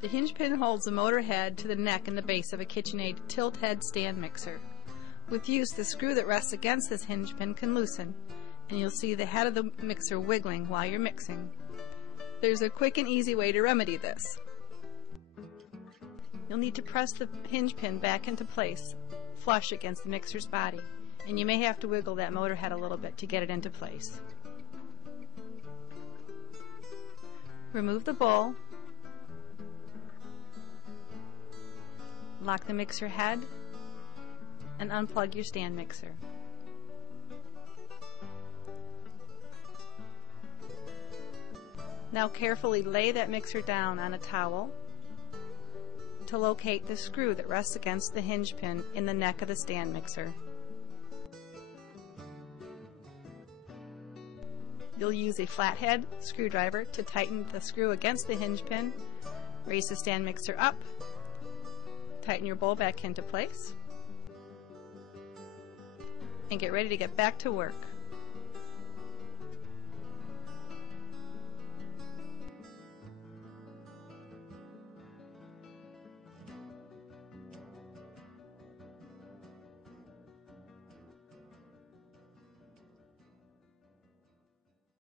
The hinge pin holds the motor head to the neck and the base of a KitchenAid tilt head stand mixer. With use, the screw that rests against this hinge pin can loosen, and you'll see the head of the mixer wiggling while you're mixing. There's a quick and easy way to remedy this. You'll need to press the hinge pin back into place, flush against the mixer's body, and you may have to wiggle that motor head a little bit to get it into place. Remove the bowl, lock the mixer head, and unplug your stand mixer. Now carefully lay that mixer down on a towel to locate the screw that rests against the hinge pin in the neck of the stand mixer. You'll use a flathead screwdriver to tighten the screw against the hinge pin, raise the stand mixer up, tighten your bowl back into place, and get ready to get back to work.